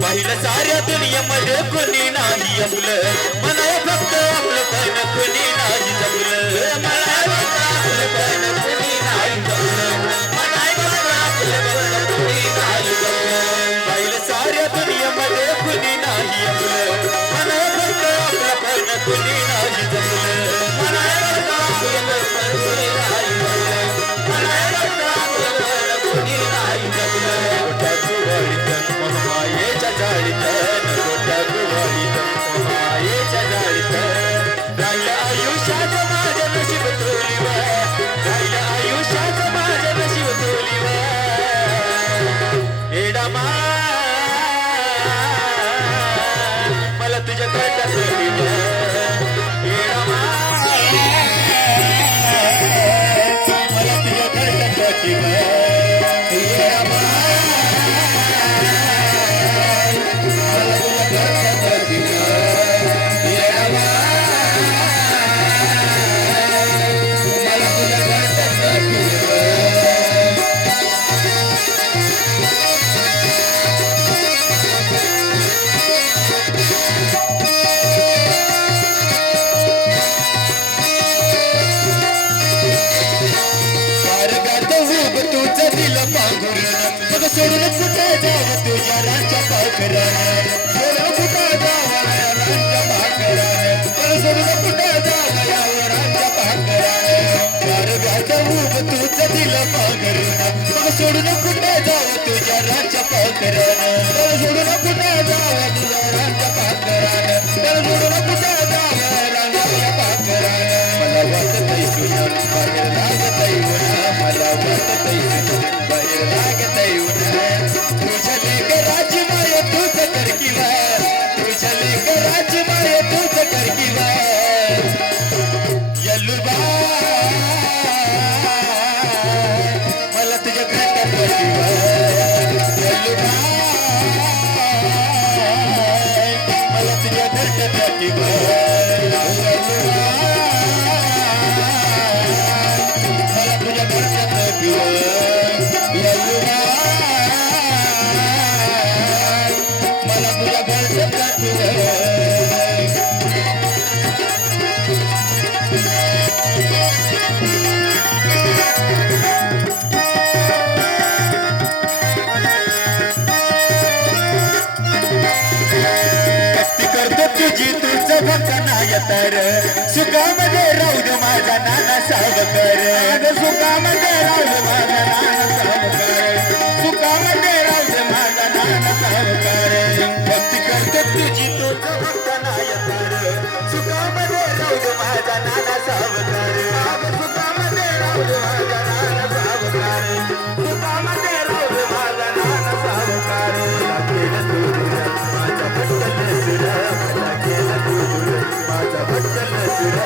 पाहिलं साऱ्या दुनियेमध्ये कुणी नाही आपलं मला फक्त आपलं पण कुणी नाही जमलं मला फक्त आपलं पण कुणी नाही जमलं मला फक्त आपलं पण कुणी नाही जमलं पाहिलं साऱ्या दुनियेमध्ये कुणी नाही आपलं मला फक्त आपलं पण कुणी नाही जमलं मला फक्त आपलं पण कुणी नाही जमलं मला फक्त आपलं पण कुणी नाही जमलं मायेच्या जाळीतन गोट्या गुवाळीतन मायेच्या जाळीतन राहिलं आयुष्यात माझं नशीब तोलीवर राहिलं आयुष्यात माझं नशीब तोलीवर एडा मला तुझ्या कळता तोलीवर एडा मला तुझ्या कळता तोलीवर मग सोडून कुठे जावं तुझ्या रांच्या पाखरानं सोडून कुठे जावं रांच्या पाखरानं मला सोडून कुठे जावं यावं रांच्या पाखरानं गारव्याचं उभ तुझं दिलं पांघरून मग सोडून कुठे जावं तुझ्या रांच्या पाखरानं मला सोडून कुठे जावं तुझ्या रांच्या पाखरानं मला सोडून कुठे जावं रांच्या पाखरानं मला वाटतंय तुझ्या बाहेर लागतंय उन्हा मला वाटतंय तुझ्या बाहेर लागतंय तुझ्या लेकराची माय तूच कर किंवा तुझ्या लेकराची माय तूच कर किंवा यल्लूबाई मला तुझ्या घरात किंवा यल्लूबाई मला तुझ्या घरात किंवा मला तुझ्या घरात किंवा तुझी तुझं भक्त नाही तर सुखामध्ये राहू दे माझा नाना सावकर सुखामध्ये राहू दे माझा नाना सावकर सुखामध्ये राहू दे माझा नाना सावकर भक्ती करतो तुझी तुझं भक्त नाही तर सुखामध्ये राहू दे माझा नाना सावकर सुखामध्ये राहू दे माझा नाना सावकर सुखामध्ये राहू दे माझा नाना सावकर माझा भक्तले सुर माझा भक्तले सुर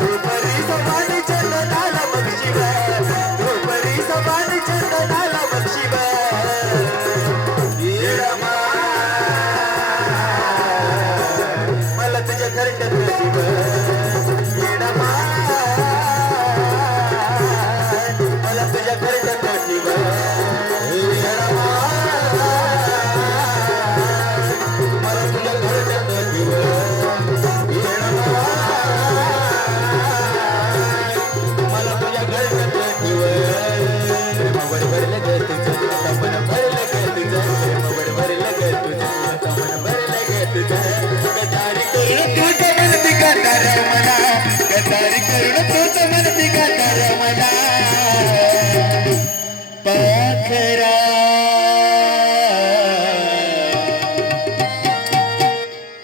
तू परी समानी चंदनाला बक्षीव तू परी समानी चंदनाला बक्षीव मला तुझ्या घरट्यात बक्षीव मला तुझ्या घरट्यात बक्षीव पाखरा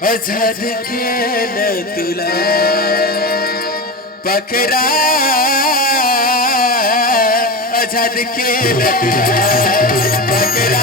आझाद केलं तुला पाखरा आझाद केलं तुला पाखरा